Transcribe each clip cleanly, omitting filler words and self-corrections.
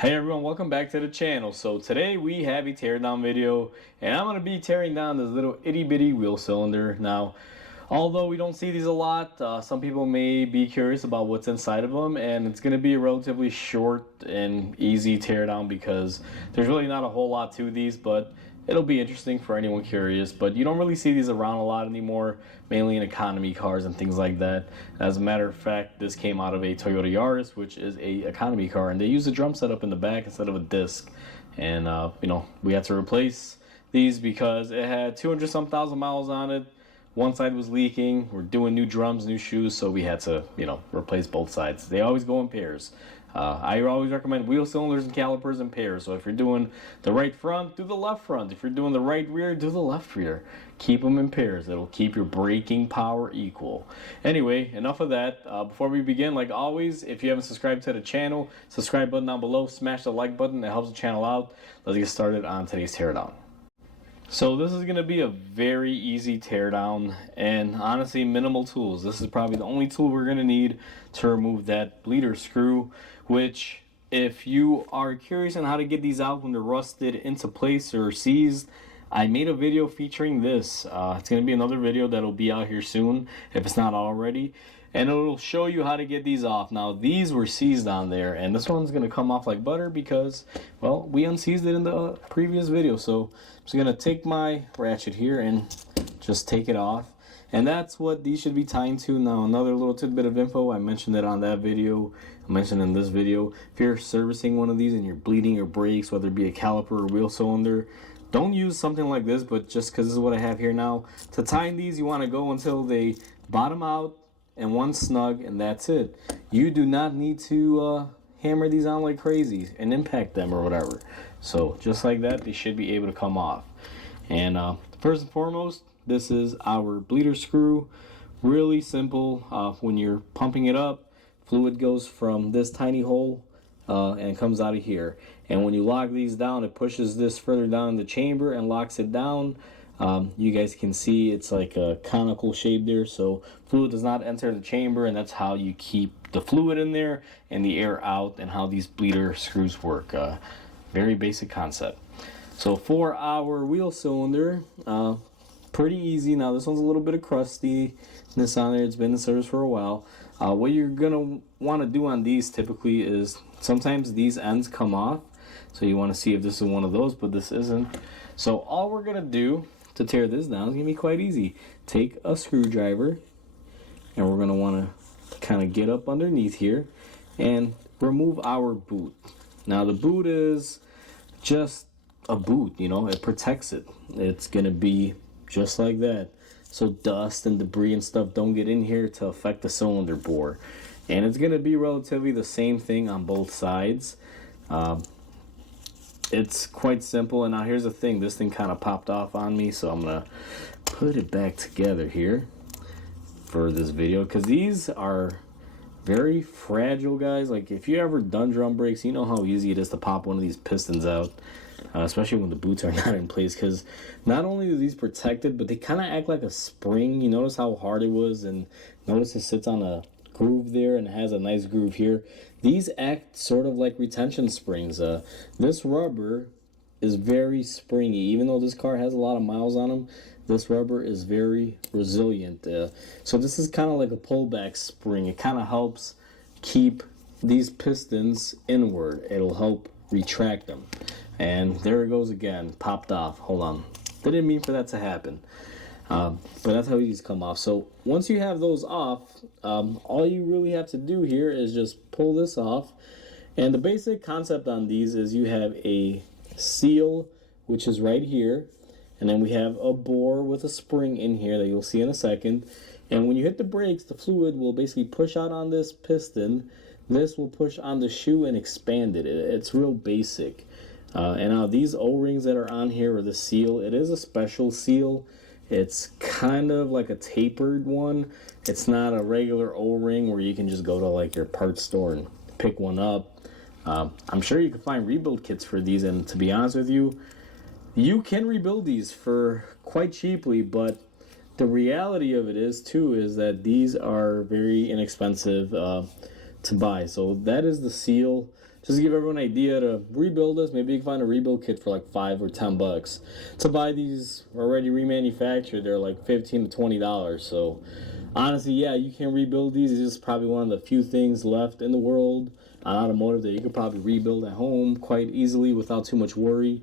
Hey everyone, welcome back to the channel. So today we have a teardown video, and I'm going to be tearing down this little itty bitty wheel cylinder. Now, although we don't see these a lot, some people may be curious about what's inside of them, and it's going to be a relatively short and easy teardown because there's really not a whole lot to these, but it'll be interesting for anyone curious. But you don't really see these around a lot anymore, mainly in economy cars and things like that. As a matter of fact, this came out of a Toyota Yaris, which is a economy car, and they use a drum setup in the back instead of a disc. And we had to replace these because it had 200 some thousand miles on it. One side was leaking. We're doing new drums, new shoes, so we had to, replace both sides. They always go in pairs. I always recommend wheel cylinders and calipers in pairs. So if you're doing the right front, do the left front. If you're doing the right rear, do the left rear. Keep them in pairs. It'll keep your braking power equal. Anyway, enough of that. Before we begin, like always, if you haven't subscribed to the channel, subscribe button down below. Smash the like button. It helps the channel out. Let's get started on today's teardown. So this is going to be a very easy teardown, and honestly minimal tools. This is probably the only tool we're going to need to remove that bleeder screw, which if you are curious on how to get these out when they're rusted into place or seized, I made a video featuring this. It's going to be another video that'll be out here soon if it's not already. And it'll show you how to get these off. Now these were seized on there, and this one's going to come off like butter because, well, we unseized it in the previous video. So I'm just going to take my ratchet here and just take it off. And that's what these should be tying to. Now another little tidbit of info, I mentioned it on that video, I mentioned in this video. If you're servicing one of these and you're bleeding your brakes, whether it be a caliper or wheel cylinder, don't use something like this, but just because this is what I have here now. To tie these, you want to go until they bottom out and one snug, and that's it. You do not need to hammer these on like crazy and impact them or whatever. So just like that, they should be able to come off. And first and foremost, this is our bleeder screw. Really simple. When you're pumping it up, fluid goes from this tiny hole and comes out of here. And when you lock these down, it pushes this further down the chamber and locks it down. You guys can see it's like a conical shape there, so fluid does not enter the chamber, and that's how you keep the fluid in there and the air out, and how these bleeder screws work. Very basic concept. So for our wheel cylinder, pretty easy. Now this one's a little bit of crustiness on there. It's been in service for a while. What you're gonna want to do on these typically is sometimes these ends come off, so you want to see if this is one of those, but this isn't. So all we're gonna do to tear this down is gonna be quite easy. Take a screwdriver, and we're gonna want to kind of get up underneath here and remove our boot. Now the boot is just a boot, it protects it. It's gonna be just like that, so dust and debris and stuff don't get in here to affect the cylinder bore. And it's gonna be relatively the same thing on both sides. It's quite simple. And now here's the thing, this thing kind of popped off on me, so I'm gonna put it back together here for this video, because these are very fragile, guys. Like if you ever done drum brakes, you know how easy it is to pop one of these pistons out, especially when the boots are not in place, because not only are these protected, but they kind of act like a spring. You notice how hard it was, and notice it sits on a groove there and has a nice groove here. These act sort of like retention springs. This rubber is very springy. Even though this car has a lot of miles on them, this rubber is very resilient. So this is kind of like a pullback spring. It kind of helps keep these pistons inward. It'll help retract them. And there it goes again, popped off. Hold on, didn't mean for that to happen. But that's how these come off. So once you have those off, all you really have to do here is just pull this off. And the basic concept on these is you have a seal, which is right here, and then we have a bore with a spring in here that you'll see in a second. And when you hit the brakes, the fluid will basically push out on this piston. This will push on the shoe and expand it. It's real basic. And now these O-rings that are on here, or the seal, it is a special seal. It's kind of like a tapered one. It's not a regular O-ring where you can just go to like your parts store and pick one up. I'm sure you can find rebuild kits for these, and to be honest with you, you can rebuild these for quite cheaply, but the reality of it is that these are very inexpensive to buy. So that is the seal. just to give everyone an idea to rebuild this, maybe you can find a rebuild kit for like $5 or $10. To buy these already remanufactured, they're like $15 to $20. So honestly, yeah, you can rebuild these. It's just probably one of the few things left in the world on automotive that you could probably rebuild at home quite easily without too much worry.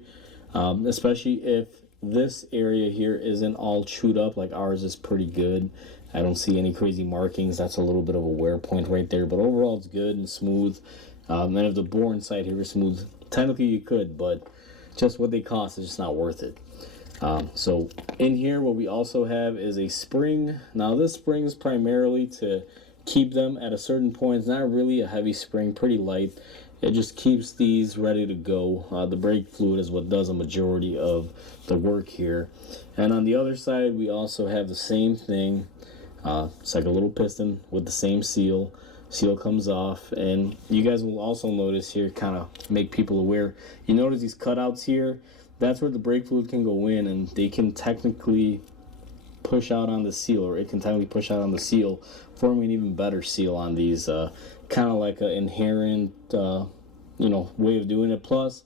Especially if this area here isn't all chewed up. Like ours is pretty good. I don't see any crazy markings. That's a little bit of a wear point right there, but overall it's good and smooth. And if the bore inside here is smooth, technically you could, but just what they cost is just not worth it. So in here, what we also have is a spring. Now this spring is primarily to keep them at a certain point. It's not really a heavy spring, pretty light. It just keeps these ready to go. The brake fluid is what does a majority of the work here. And on the other side, we also have the same thing. It's like a little piston with the same seal. Seal comes off, and you guys will also notice here, kind of make people aware, you notice these cutouts here. That's where the brake fluid can go in, and they can technically push out on the seal, or it can technically push out on the seal, forming an even better seal on these. Kind of like an inherent way of doing it. Plus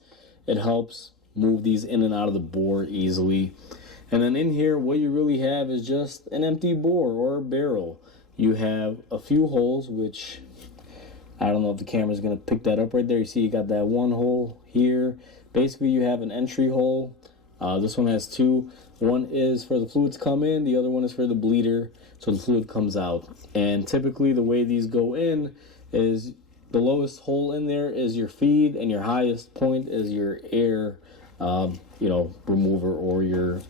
it helps move these in and out of the bore easily. And then in here, what you really have is just an empty bore or a barrel. You have a few holes, which I don't know if the camera's going to pick that up right there. You see you got that one hole here. Basically, you have an entry hole. This one has two. One is for the fluid to come in. The other one is for the bleeder, so the fluid comes out. And typically, the way these go in is the lowest hole in there is your feed, and your highest point is your air, remover, or your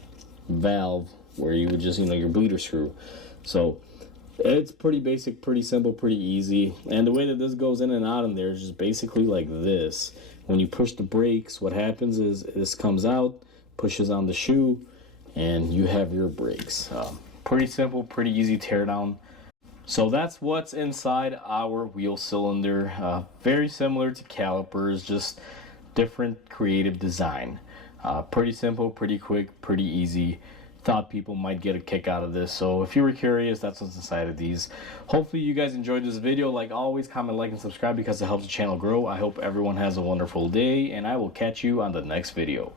valve, where you would just, your bleeder screw. So it's pretty basic, pretty simple, pretty easy. And the way that this goes in and out in there is just basically like this. When you push the brakes, what happens is this comes out, pushes on the shoe, and you have your brakes. Pretty simple, pretty easy teardown. So that's what's inside our wheel cylinder. Very similar to calipers, just different creative design. Pretty simple, pretty quick, pretty easy. Thought people might get a kick out of this, so if you were curious, that's what's inside of these. Hopefully you guys enjoyed this video. Like always, comment, like, and subscribe because it helps the channel grow. I hope everyone has a wonderful day, and I will catch you on the next video.